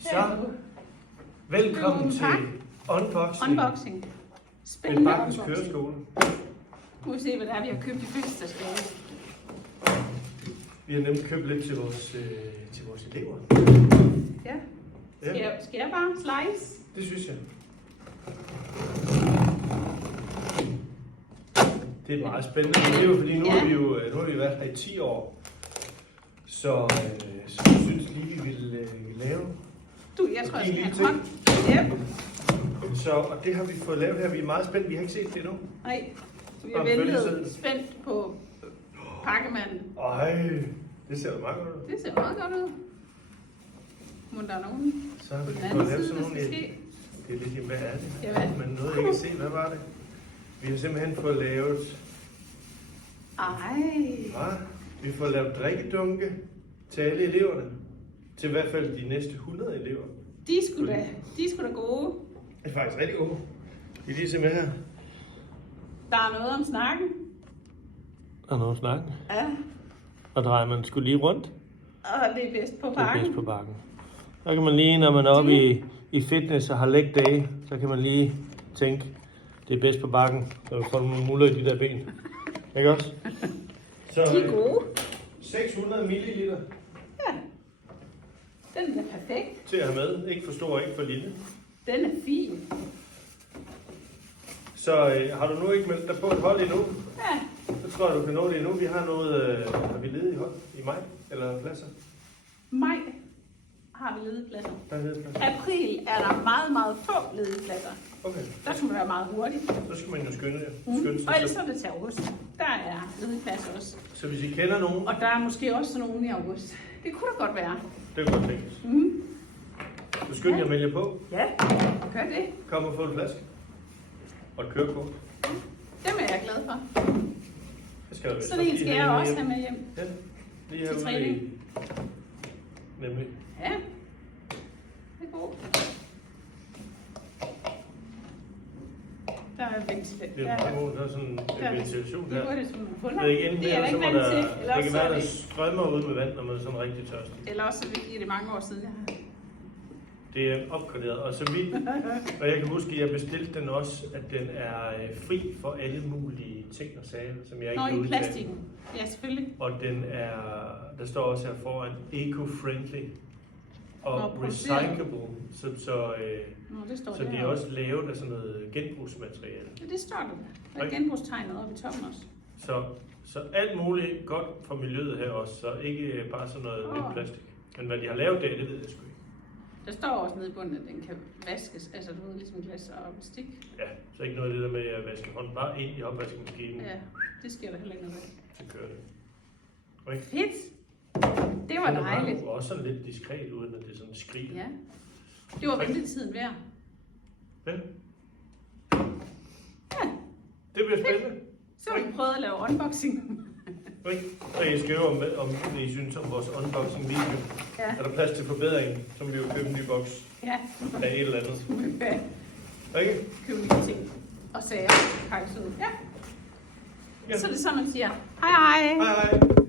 Så, velkommen til unboxing. Spændende Bakkens Køreskole. Nu må vi se, hvad det er, vi har købt i fødselsdagsgave. Vi har nemlig købt lidt til vores elever. Ja. Skal jeg bare slice? Det synes jeg. Det er meget spændende. Det er jo fordi, nu har vi været her i 10 år. Så jeg synes lige, vi vil lave. Jeg tror, jeg skal have en hånd. Yep. Så, og det har vi fået lavet her. Vi er meget spændte. Vi har ikke set det endnu. Nej, vi har ventet spændt på pakkemanden. Ej, det ser jo meget godt ud. Det ser meget godt ud. Må der er nogen? Så har vi fået lavet sådan nogle. Det er lidt, hvad er det? Ja, Men noget jeg ikke se. Hvad var det? Vi har simpelthen fået lavet. Vi får lavet drikkedunke til alle eleverne. Til i hvert fald de næste 100 elever. De er sgu da gode. Det er faktisk rigtig gode. De er lige simpelthen her. Der er noget om snakken. Der er noget om snakken? Ja. Og drejer man skulle lige rundt? Og det er bedst på bakken. Det er bedst på bakken. Så kan man lige, når man er oppe i fitness og har leg day, så kan man lige tænke, det er bedst på bakken, så vi får nogle muller i de der ben. Ikke også? Så, de er gode. 600 milliliter. Ja. Den er perfekt. Til at have med. Ikke for stor og ikke for lille. Den er fin. Så har du nu ikke meldt dig på et hold endnu? Ja. Så tror jeg, du kan nå det endnu. Vi har noget, har vi ledige hold i maj? Eller pladser? Maj har vi ledige pladser. April er der meget, meget få ledige pladser. Okay. Der skal man være meget hurtigt. Så skal man jo skynde sig. Og ellers er det til august. Der er ledige pladser også. Så hvis I kender nogen? Og der er måske også nogen i august. Det kunne da godt være. Det kunne godt tænkes. Så skynd jer at melde på. Ja, gør det. Kom og få en flaske. Og et kørekort. Dem er jeg glad for. Det så det skal jeg også have med hjem. Ja, lige til træning. Nemlig. Ja, det er godt. Der er ventilation. Der er sådan en ventilation der. Det er sådan nogle huller. Det er der ikke vant til. Det kan være, der strømmer ud med vand, når man er sådan rigtig tørstig. Eller også er det mange år siden, jeg har. Det er opgraderet, og så vidt, og jeg kan huske, at jeg bestilte den også, at den er fri for alle mulige ting og sager, som jeg ikke kan udtale. I plastikken. Ja, selvfølgelig. Og den er, der står også her foran, eco-friendly og recyclable, så det er også lavet af sådan noget genbrugsmateriale. Ja, det står der. Der er genbrugstegnet oppe i toppen også. Så alt muligt godt for miljøet her også, så ikke bare sådan noget lidt plastik. Men hvad de har lavet det ved jeg sgu ikke. Der står også nede i bunden, at den kan vaskes, altså du ved, ligesom glas og bestik. Ja, så ikke noget af det der med at vaske hånden bare ind i opvaskemaskinen. Ja, det sker der heller ikke noget af. Så kører det. Okay. Fedt! Det var dejligt. Og også sådan lidt diskret, uden at det sådan skriger. Ja, det var ventetiden værd. Ja. Ja. Det bliver spændende. Så har vi prøvet at lave unboxing. Så I skriver om I synes om vores unboxing video. Ja. Er der plads til forbedring, så må vi jo købe en ny boks af et eller andet. Okay? Købe nye ting og sager. Ja. Så er det sådan, man siger, hej hej. Hej hej.